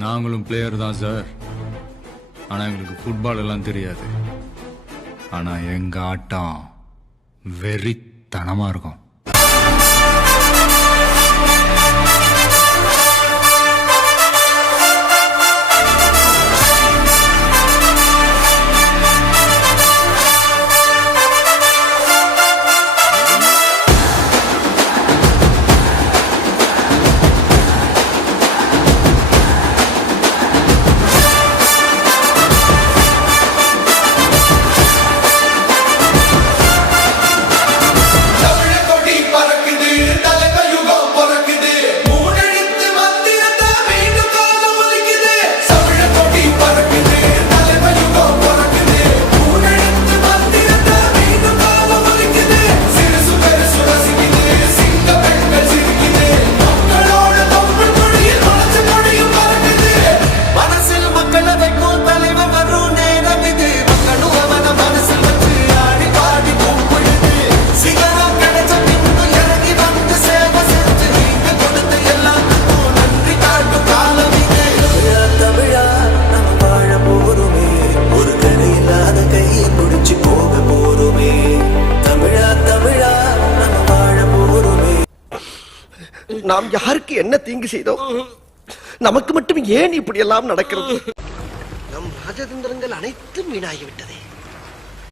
நாங்களும் பிளேயர் தான் சார். ஆனா எங்களுக்கு ஃபுட்பால் எல்லாம் தெரியாது. ஆனா எங்க ஆட்டம் வெறித்தனமா இருக்கும். நாம் யாருக்கு என்ன தீங்கு செய்தோம்? நமக்கு மட்டும் ஏன் இப்படி எல்லாம் நடக்கிறது? நம் ராஜதந்திரங்கள் அனைத்தும் வீணாகிவிட்டதே.